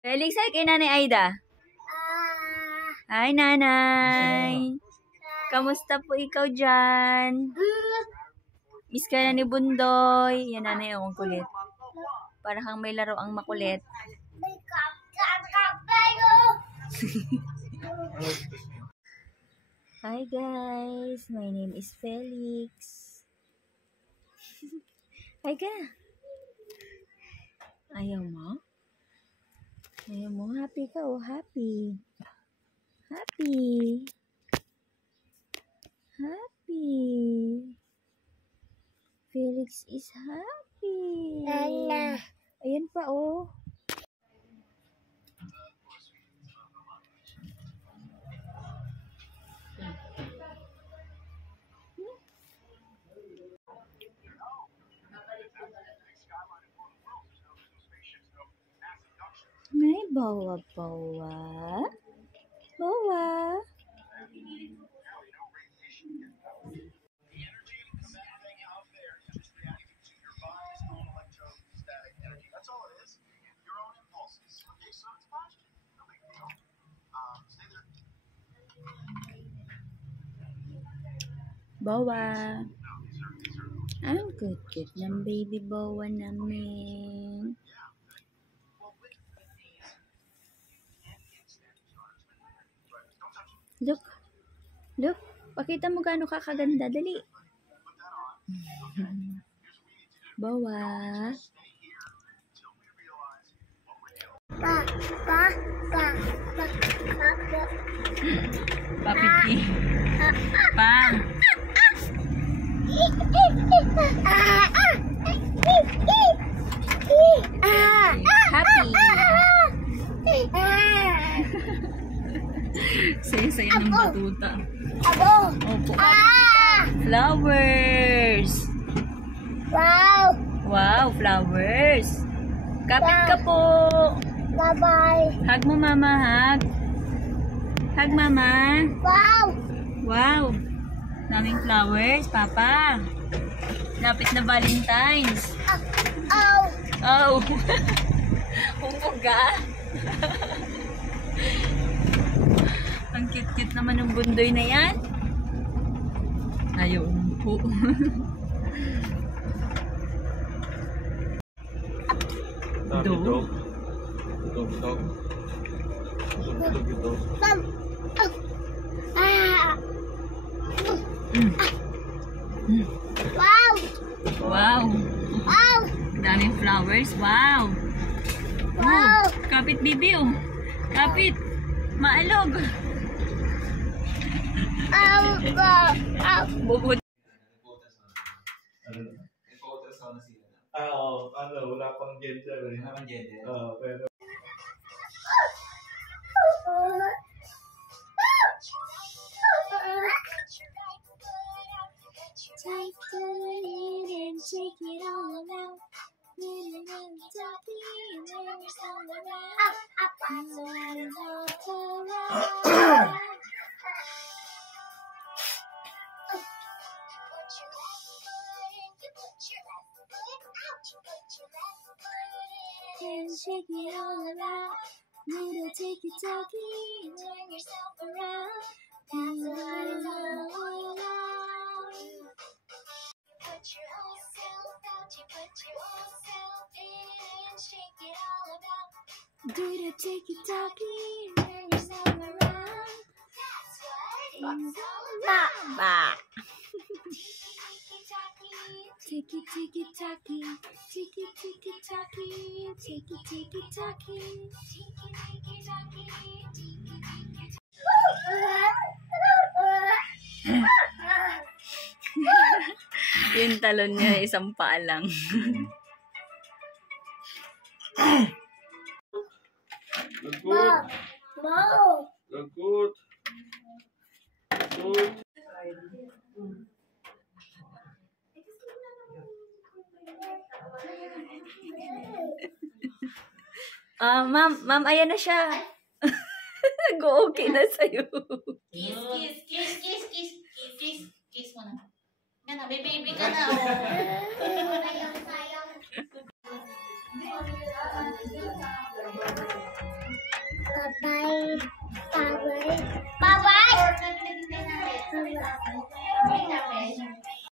Felix, ay kay Nanay Aida. Hi, Nanay. Kamusta po ikaw dyan? Miss ka na ni Bundoy. Yan, Nanay, ang kulit. Para kang may laro ang makulit. Hi, guys. My name is Felix. Hi ka. Ayaw mo? Ayaw mo? Happy ka, oh. Happy. Happy. Happy. Felix is happy. Ayan pa, oh. May bawa-bawa. Bawa. Bawa. Ang cute-cute ng baby bawa namin. Look. Look. Pakita mo gaano ka kaganda. Dali. Bawa. Papiti. Pa. Happy. Saya-saya ng batuta. Opo. Flowers. Wow. Wow, flowers. Kapit ka po. Bye-bye. Hug mo, mama. Hug. Hug, mama. Wow. Wow. Daming flowers, papa. Lapit na Valentine's. Oh. Oh. Humbuga. Ang cute-cute naman ng bundoy na yan. Ayaw umpo. Dog. Mom. Wow. Wow. Wow. Daming flowers. Wow. Wow. Kapit bibi oh. Kapit. Maalog. Bubod. Wala pang gender eh. Wala pang gender. Pero Take the lead and shake it all out. Living in the talking and then you're all around. And shake it all around. Little take it talking and turn yourself around. That's what it's all about. Put your whole self out, you put your whole self in, shake it all about. Do the tiki-taki, turn yourself around. That's what it's all about. Tiki-tiki-taki, tiki-tiki-taki, tiki-tiki-taki, tiki-tiki-taki, tiki-tiki-taki. Yung talon niya, isang paa lang. lagot. Wow. Lagot. Lagot. Ma'am, ayan na siya. Nag-okay na sa'yo. Kiss mo na. Yan na, may baby ka na. Sayang. Bye-bye. Bye-bye. Bye-bye. Bye-bye.